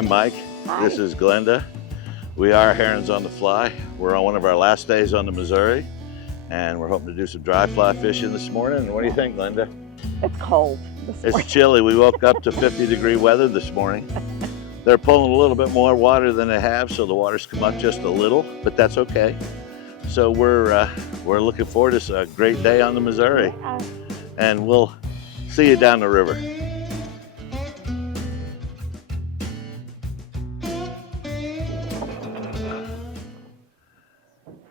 I'm Mike. Hi. This is Glenda. We are Herons on the Fly. We're on one of our last days on the Missouri, and we're hoping to do some dry fly fishing this morning. And what do you think, Glenda? It's cold this morning. It's chilly. We woke up to 50-degree weather this morning. They're pulling a little bit more water than they have, so the water's come up just a little, but that's okay. So we're looking forward to a great day on the Missouri, and we'll see you down the river.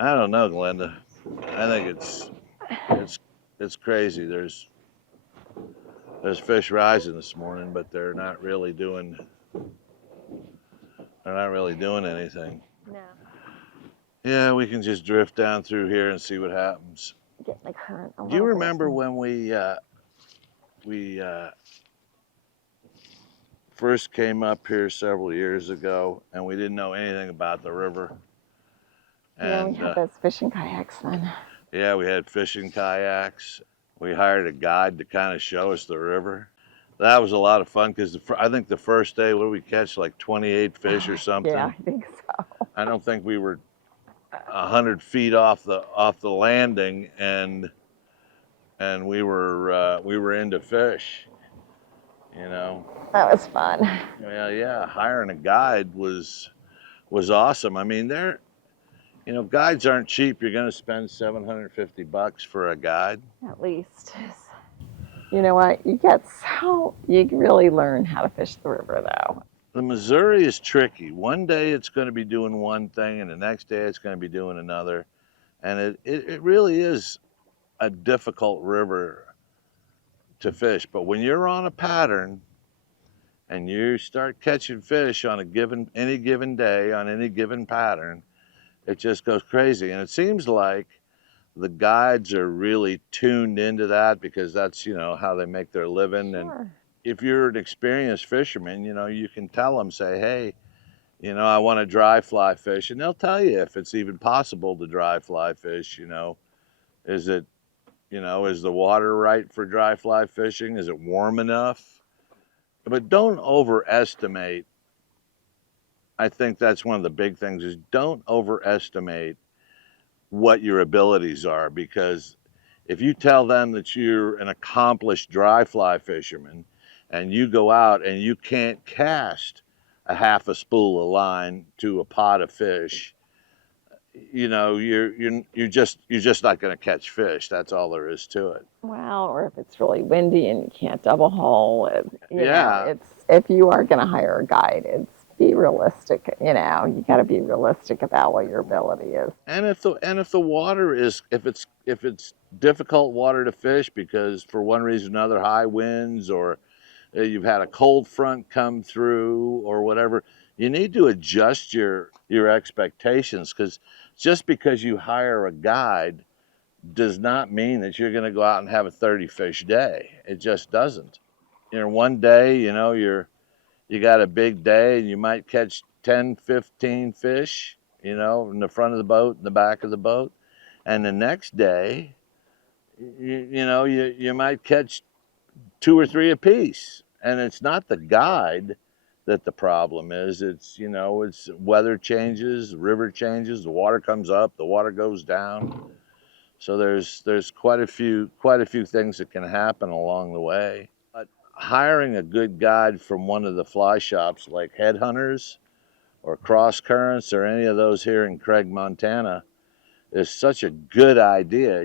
I don't know, Glenda. I think it's crazy. There's fish rising this morning, but they're not really doing anything. No. Yeah, we can just drift down through here and see what happens. Get the current a Do you little remember bit. when we first came up here several years ago and we didn't know anything about the river? Yeah, And we had those fishing kayaks then. yeah, we had fishing kayaks. We hired a guide to kind of show us the river. That was a lot of fun because I think the first day, what did we catch, like 28 fish or something? Yeah, I think so. I don't think we were 100 feet off the landing, and we were into fish, you know. That was fun. Yeah, hiring a guide was awesome. I mean, guides aren't cheap. You're going to spend $750 for a guide. At least. You know what? You really learn how to fish the river though. The Missouri is tricky. One day it's going to be doing one thing, and the next day it's going to be doing another. And it really is a difficult river to fish. But when you're on a pattern and you start catching fish on any given day, on any given pattern, it just goes crazy. And it seems like the guides are really tuned into that because that's, how they make their living. Sure. And if you're an experienced fisherman, you can tell them, say, hey, I want to dry fly fish. And they'll tell you if it's even possible to dry fly fish. Is it, is the water right for dry fly fishing? Is it warm enough? But don't overestimate. I think that's one of the big things is don't overestimate what your abilities are, because if you tell them that you're an accomplished dry fly fisherman and you go out and you can't cast a half a spool of line to a pot of fish, you're just not going to catch fish. That's all there is to it. Well, or if it's really windy and you can't double hull, Yeah. if you are going to hire a guide, it's be realistic. You got to be realistic about what your ability is. And if the water is, if it's difficult water to fish because for one reason or another, high winds, or you've had a cold front come through or whatever, you need to adjust your expectations, because just because you hire a guide does not mean that you're going to go out and have a 30 fish day. It just doesn't. One day, you got a big day and you might catch 10, 15 fish, in the front of the boat, in the back of the boat. And the next day, you might catch 2 or 3 apiece. And it's not the guide that the problem is. It's, it's weather changes, river changes, the water comes up, the water goes down. So there's quite a few things that can happen along the way. Hiring a good guide from one of the fly shops like Headhunters or Cross Currents or any of those here in Craig, Montana, is such a good idea,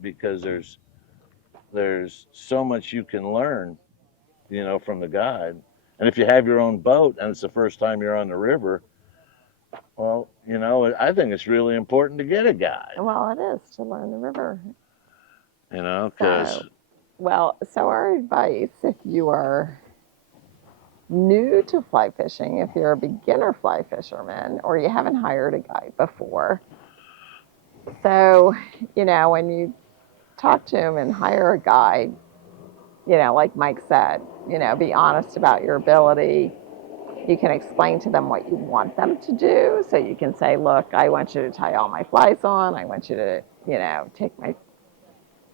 because there's so much you can learn, from the guide. And if you have your own boat and it's the first time you're on the river, well, I think it's really important to get a guide. Well, it is to learn the river. Because... So our advice, if you are new to fly fishing, if you're a beginner fly fisherman, or you haven't hired a guide before, so, when you talk to him and hire a guide, like Mike said, be honest about your ability. You can explain to them what you want them to do. So you can say, look, I want you to tie all my flies on. I want you to, take my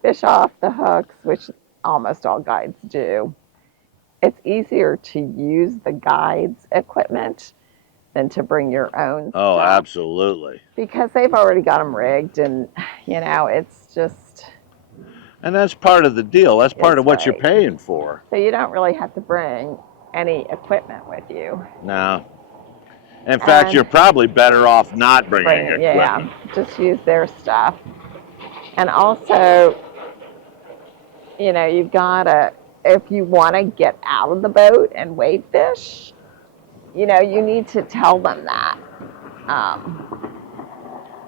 fish off the hooks, which almost all guides do. it's easier to use the guide's equipment than to bring your own Oh, stuff absolutely. because they've already got them rigged, and it's just And that's part of the deal. That's part it's of what you're right. paying for. So you don't really have to bring any equipment with you. Now, in fact, And you're probably better off not bringing bring, equipment. just use their stuff. And also, you've got to, if you want to get out of the boat and wade fish, you need to tell them that.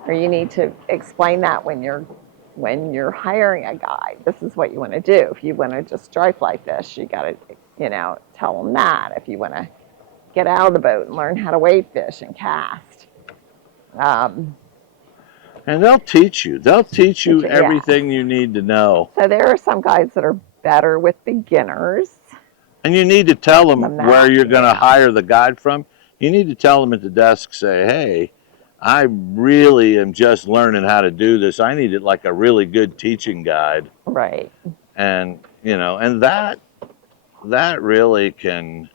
Or you need to explain that when you're hiring a guide. This is what you want to do. If you want to just dry fly fish, you got to, tell them that. If you want to get out of the boat and learn how to wade fish and cast. And they'll teach you. They'll teach you Yeah. everything you need to know. So there are some guides that are better with beginners. And you need to tell them Than that, where you're going to yeah. hire the guide from. You need to tell them at the desk, say, hey, I really am just learning how to do this. I need it like a really good teaching guide. Right. And, and that really can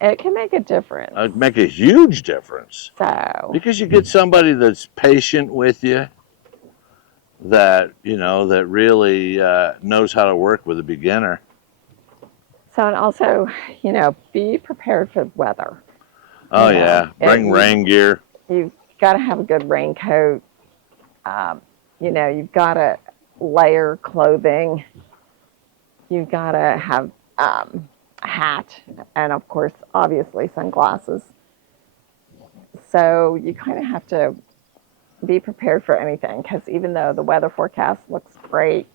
It can make a difference. make a huge difference. So, Because you get somebody that's patient with you, that, that really knows how to work with a beginner. and also, be prepared for the weather. Oh, yeah. Bring rain gear. You've got to have a good raincoat. You've got to layer clothing. You've got to have a hat, and of course, obviously, sunglasses. So you kind of have to be prepared for anything, because even though the weather forecast looks great,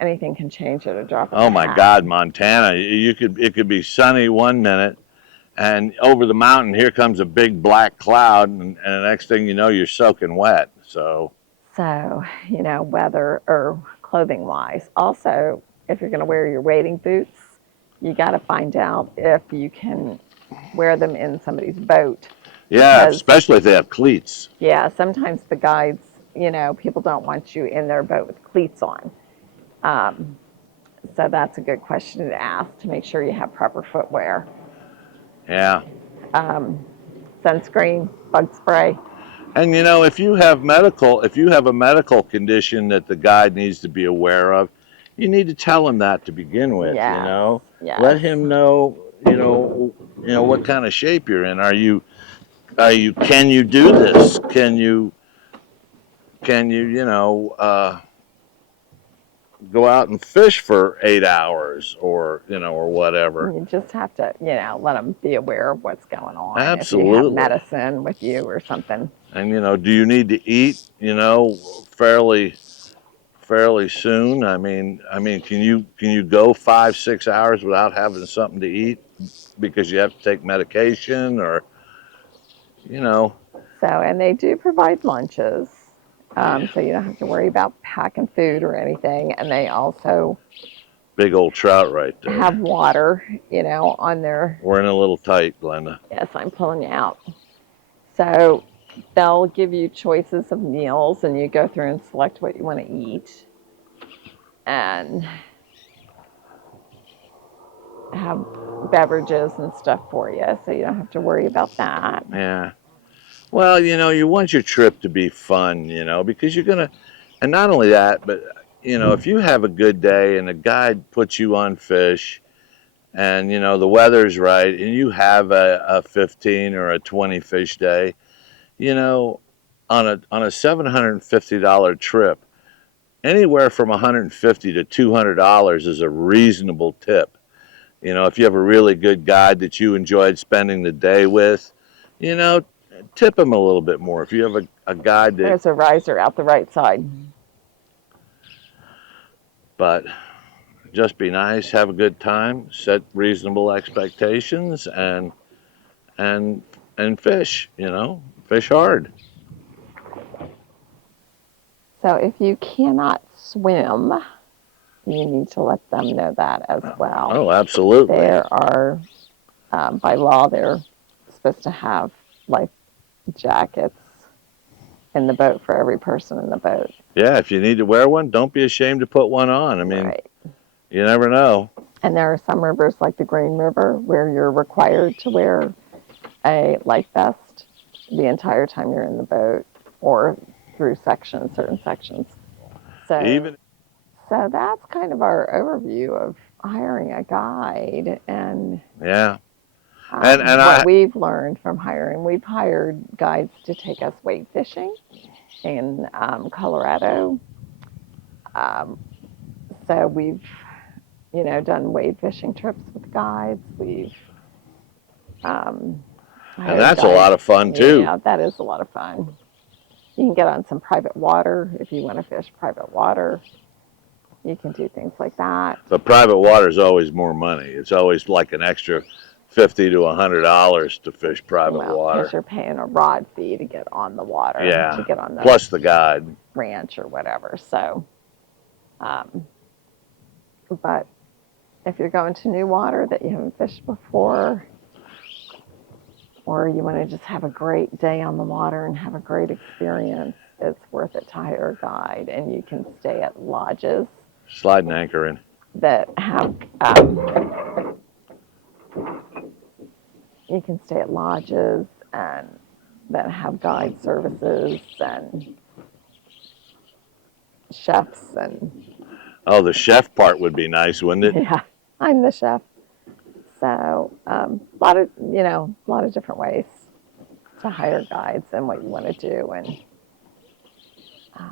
anything can change at a drop of a Oh my hat. God, Montana! It could be sunny one minute, and over the mountain here comes a big black cloud, and the next thing you know, you're soaking wet. So, weather or clothing wise. Also, if you're going to wear your wading boots, you got to find out if you can wear them in somebody's boat. yeah, Because, especially if they have cleats. yeah, sometimes the guides, people don't want you in their boat with cleats on. So that's a good question to ask to make sure you have proper footwear. Yeah. Sunscreen, bug spray. And if you have a medical condition that the guide needs to be aware of, you need to tell him that to begin with. Yes. Yes. Let him know. What kind of shape you're in. Can you do this? Can you go out and fish for 8 hours or whatever. You just have to, let them be aware of what's going on. Absolutely. If you have medicine with you or something. And do you need to eat? Fairly soon. I mean, can you go 5-6 hours without having something to eat because you have to take medication or. So, and they do provide lunches, so you don't have to worry about packing food or anything. And they also Big old trout right there. have water, on their. We're in a little tight, Glenda. Yes, I'm pulling you out. So they'll give you choices of meals, and you go through and select what you want to eat, and have beverages and stuff for you, so you don't have to worry about that. Yeah. Well, you want your trip to be fun, because you're going to, and not only that, but, if you have a good day and a guide puts you on fish and, the weather's right and you have a 15 or a 20 fish day, on a $750 trip, anywhere from $150 to $200 is a reasonable tip. If you have a really good guide that you enjoyed spending the day with, tip him a little bit more. If you have a guide that. There's a riser out the right side. But just be nice, have a good time, set reasonable expectations, and fish. Fish hard. So if you cannot swim, you need to let them know that as well. Oh, absolutely. There are, by law, they're supposed to have life jackets in the boat for every person in the boat. Yeah, if you need to wear one, don't be ashamed to put one on. I mean, Right. You never know. And there are some rivers like the Green River where you're required to wear a life vest the entire time you're in the boat or through certain sections. So, Even so that's kind of our overview of hiring a guide and yeah, and what we've learned from hiring. We've hired guides to take us wade fishing in Colorado. So we've, done wade fishing trips with guides. We've and hired that's a guides. lot of fun too. Yeah, that is a lot of fun. You can get on some private water if you want to fish private water. You can do things like that. But private water is always more money. It's always like an extra $50 to $100 to fish private water. Because you're paying a rod fee to get on the water. Yeah. To get on the plus the guide. ranch or whatever. So, but if you're going to new water that you haven't fished before, or you want to just have a great day on the water and have a great experience, it's worth it to hire a guide. And you can stay at lodges. Slide an anchor in. That have, you can stay at lodges and that have guide services and chefs and. Oh, the chef part would be nice, wouldn't it? Yeah, I'm the chef. So a lot of different ways to hire guides and what you want to do and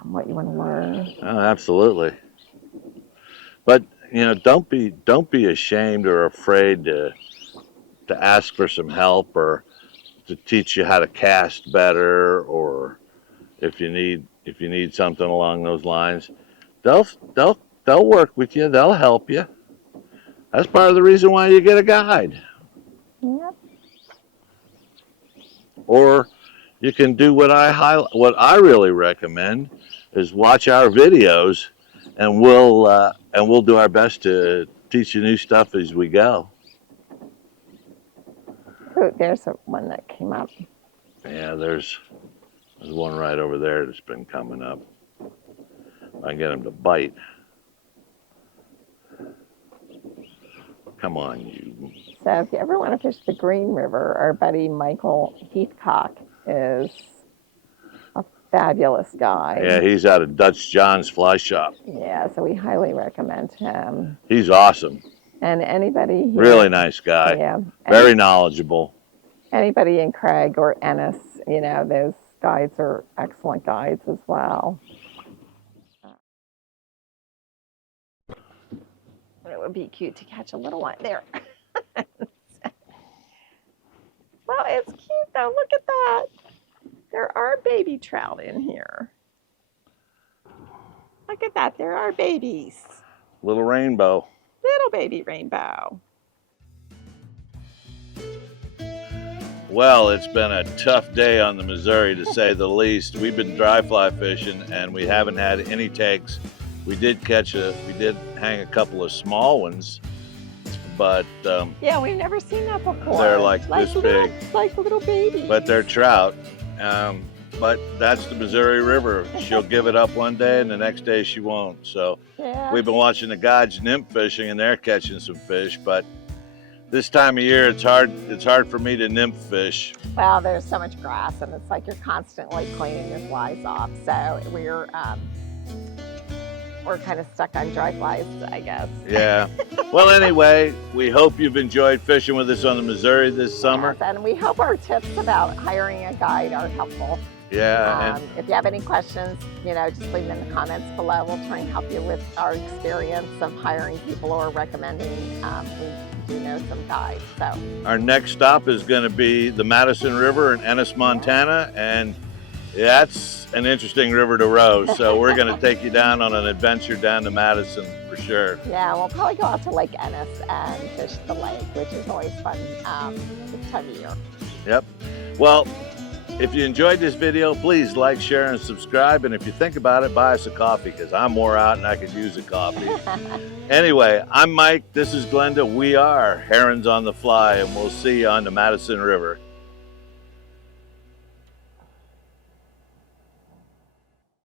what you want to learn. Oh, absolutely. But don't be ashamed or afraid to ask for some help or to teach you how to cast better, or if you need something along those lines, they'll work with you. They'll help you. That's part of the reason why you get a guide. Yep. Or you can do what I really recommend is watch our videos, and we'll do our best to teach you new stuff as we go. Oh, there's one that came up. Yeah, there's one right over there that's been coming up. I get him to bite. Come on, you. So if you ever want to fish the Green River, our buddy Michael Heathcock is a fabulous guy. Yeah, he's out of Dutch John's Fly Shop. Yeah, so we highly recommend him. He's awesome. And anybody here, really nice guy. Yeah. Very knowledgeable. Anybody in Craig or Ennis, those guides are excellent guides as well. It would be cute to catch a little one there. Well, it's cute though. Look at that. There are baby trout in here. Look at that. There are babies. Little rainbow. Little baby rainbow. Well, it's been a tough day on the Missouri, to say the least. We've been dry fly fishing and we haven't had any takes. We did hang a couple of small ones, but yeah, we've never seen that before. They're like this big, like little babies. But they're trout. But that's the Missouri River. She'll give it up one day and the next day she won't. So yeah. We've been watching the guides nymph fishing and they're catching some fish. But this time of year, it's hard for me to nymph fish. Well, there's so much grass and it's like you're constantly cleaning your flies off. So we're kind of stuck on dry flies, I guess. Yeah. Well, anyway, we hope you've enjoyed fishing with us on the Missouri this summer. Yes, and we hope our tips about hiring a guide are helpful. Yeah. If you have any questions, just leave them in the comments below. We'll try and help you with our experience of hiring people or recommending. We do know some guides. So our next stop is going to be the Madison River in Ennis, Montana, and that's an interesting river to row. So we're going to take you down on an adventure down to Madison for sure. Yeah, we'll probably go out to Lake Ennis and fish the lake, which is always fun this time of year. Yep. Well, if you enjoyed this video, please like, share, and subscribe. And if you think about it, buy us a coffee because I'm wore out and I could use a coffee. Anyway, I'm Mike. This is Glenda. We are Herons on the Fly, and we'll see you on the Madison River.